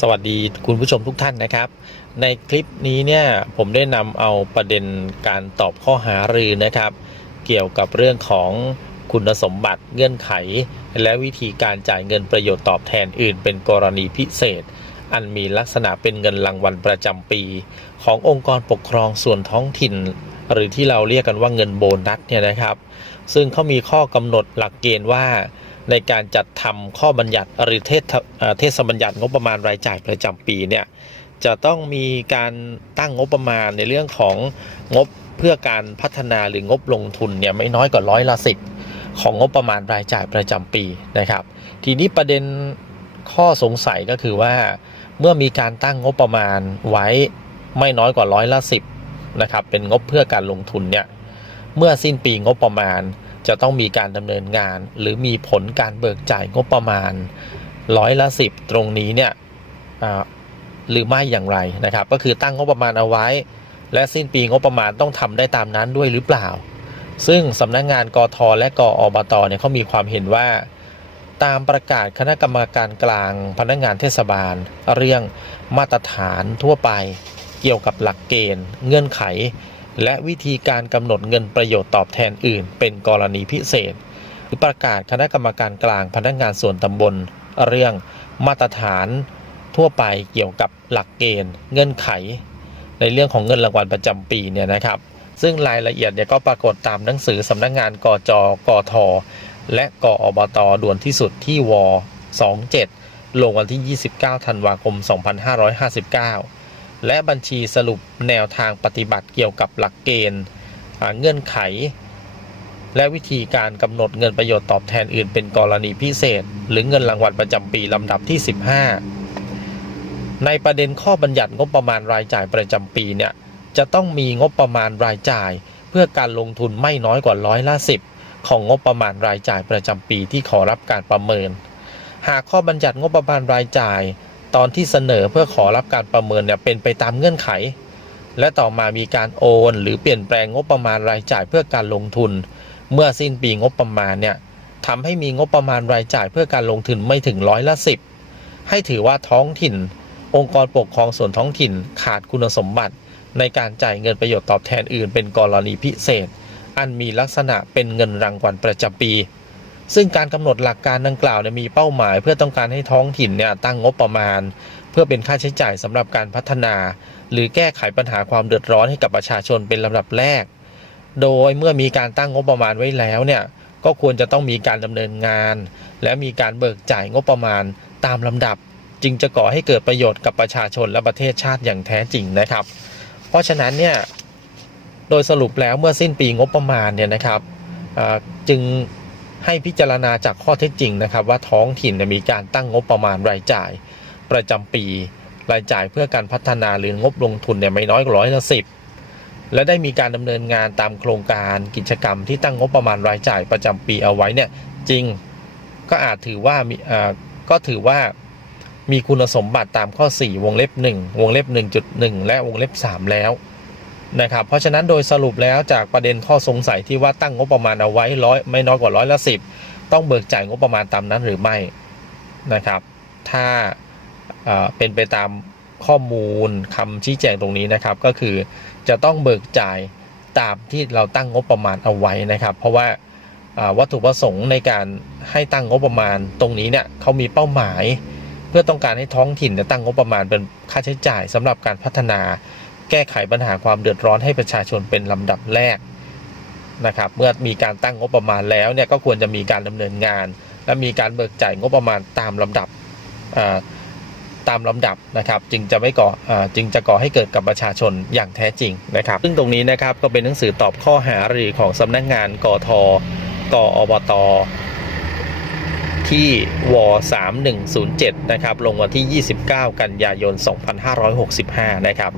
สวัสดีคุณผู้ชมทุกท่านนะครับ ในคลิปนี้เนี่ยผมได้นำเอาประเด็นการตอบข้อหารือนะครับ เกี่ยวกับเรื่องของคุณสมบัติเงื่อนไข และวิธีการจ่ายเงินประโยชน์ตอบแทนอื่น เป็นกรณีพิเศษ อันมีลักษณะเป็นเงินรางวัลประจำปี ขององค์กรปกครองส่วนท้องถิ่น หรือที่เราเรียกกันว่าเงินโบนัสเนี่ยนะครับ ซึ่งเขามีข้อกำหนดหลักเกณฑ์ว่า ในการจัดทำข้อบัญญัติหรือเทศเทศบัญญัติงบประมาณรายจ่ายประจำปีเนี่ยจะต้องมีการตั้งงบประมาณในเรื่องของงบเพื่อการพัฒนาหรืองบลงทุนเนี่ยไม่น้อยกว่าร้อยละสิบของงบประมาณรายจ่ายประจำปีนะครับ ทีนี้ประเด็นข้อสงสัยก็คือว่า เมื่อมีการตั้งงบประมาณไว้ไม่น้อยกว่าร้อยละสิบนะครับเป็นงบเพื่อการลงทุนเนี่ยเมื่อสิ้นปีงบประมาณ จะต้องมีการดำเนินงาน หรือมีผลการเบิกจ่ายงบประมาณร้อยละสิบตรงนี้เนี่ยหรือไม่อย่างไรนะครับ ก็คือตั้งงบประมาณเอาไว้ และสิ้นปีงบประมาณต้องทำได้ตามนั้นด้วยหรือเปล่า ซึ่งสำนักงงานกทและกอบตเนี่ยเขามีความเห็นว่า ตามประกาศคณะกรรมการกลางพนักงานเทศบาล เรื่องมาตรฐานทั่วไป เกี่ยวกับหลักเกณฑ์ เงื่อนไข และวิธีการกำหนดเงินประโยชน์ตอบแทนอื่น เป็นกรณีพิเศษ หรือประกาศคณะกรรมการกลางพนักงานส่วนตำบล เรื่องมาตรฐาน ทั่วไปเกี่ยวกับหลักเกณฑ์ เงื่อนไข ในเรื่องของเงินรางวัลประจำปีเนี่ยนะครับ ซึ่งรายละเอียดเนี่ยก็ปรากฏตามหนังสือสำนักงานกจกท และกอบตด่วนที่สุดที่ว 27 ลงวันที่ 29 ธันวาคม 2559 และบัญชีสรุปแนวทางปฏิบัติเกี่ยวกับหลักเกณฑ์เงื่อนไข และวิธีการกำหนดเงินประโยชน์ตอบแทนอื่นเป็นกรณีพิเศษ หรือเงินรางวัลประจำปีลำดับที่ 15 ในประเด็นข้อบัญญัติงบประมาณรายจ่ายประจำปีเนี่ยจะต้องมีงบประมาณรายจ่าย เพื่อการลงทุนไม่น้อยกว่าร้อยละสิบของงบประมาณรายจ่ายประจำปีที่ขอรับการประเมิน หากข้อบัญญัติงบประมาณรายจ่าย ตอนที่เสนอเพื่อขอรับการประเมินเนี่ยเป็นไปตามเงื่อนไข และต่อมามีการโอน หรือเปลี่ยนแปลงงบประมาณรายจ่ายเพื่อการลงทุน เมื่อสิ้นปีงบประมาณเนี่ยทำให้มีงบประมาณรายจ่ายเพื่อการลงทุนไม่ถึงร้อยละสิบให้ถือว่าท้องถิ่น องค์กรปกครองส่วนท้องถิ่นขาดคุณสมบัติ ในการจ่ายเงินประโยชน์ตอบแทนอื่น เป็นกรณีพิเศษ อันมีลักษณะเป็นเงินรางวัลประจำปี ซึ่งการกำหนดหลักการดังกล่าวเนี่ยมีเป้าหมาย เพื่อต้องการให้ท้องถิ่นเนี่ยตั้งงบประมาณ เพื่อเป็นค่าใช้จ่ายสำหรับการพัฒนา หรือแก้ไขปัญหาความเดือดร้อนให้กับประชาชนเป็นลำดับแรก โดยเมื่อมีการตั้งงบประมาณไว้แล้วเนี่ยก็ควรจะต้องมีการดำเนินงาน และมีการเบิกจ่ายงบประมาณตามลำดับ จึงจะก่อให้เกิดประโยชน์กับประชาชนและประเทศชาติอย่างแท้จริงนะครับ เพราะฉะนั้นเนี่ยโดยสรุปแล้วเมื่อสิ้นปีงบประมาณเนี่ยนะครับจึง ให้พิจารณาจากข้อเท็จจริงนะครับ ว่าท้องถิ่นมีการตั้งงบประมาณรายจ่าย ประจำปี รายจ่ายเพื่อการพัฒนาหรืองบลงทุนเนี่ยไม่น้อยกว่าร้อยละสิบและได้มีการดำเนินงานตามโครงการกิจกรรมที่ตั้งงบประมาณรายจ่ายประจำปีเอาไว้เนี่ยจริงก็อาจถือว่ามีก็ถือว่ามีคุณสมบัติตามข้อ 4 วงเล็บ 1 วงเล็บ 1.1 และวงเล็บ 3 แล้ว นะครับเพราะฉะนั้นโดยสรุปแล้วจากประเด็นข้อสงสัยที่ว่าตั้งงบประมาณเอาไว้ร้อยไม่น้อยกว่าร้อยละสิบต้องเบิกจ่ายงบประมาณตามนั้นหรือไม่นะครับ ถ้าเป็นไปตามข้อมูลคำชี้แจงตรงนี้นะครับ ก็คือจะต้องเบิกจ่ายตามที่เราตั้งงบประมาณเอาไว้นะครับ เพราะว่าวัตถุประสงค์ในการให้ตั้งงบประมาณตรงนี้เนี่ยเขามีเป้าหมาย เพื่อต้องการให้ท้องถิ่นตั้งงบประมาณเป็นค่าใช้จ่ายสำหรับการพัฒนา แก้ไขปัญหาความเดือดร้อนให้ประชาชนเป็นลำดับแรกนะครับเมื่อมีการตั้งงบประมาณแล้วเนี่ยก็ควรจะมีการดำเนินงาน และมีการเบิกจ่ายงบประมาณตามลำดับตามลำดับนะครับจึงจะไม่ก่ออจึงจะก่อให้เกิดกับประชาชนอย่างแท้จริงนะครับซึ่งตรงนี้นะครับก็เป็นหนังสือตอบข้อหารือของสำนักงานกทกอบตที่ว3107นะครับลงวันที่ 29 กันยายน 2565 นะครับ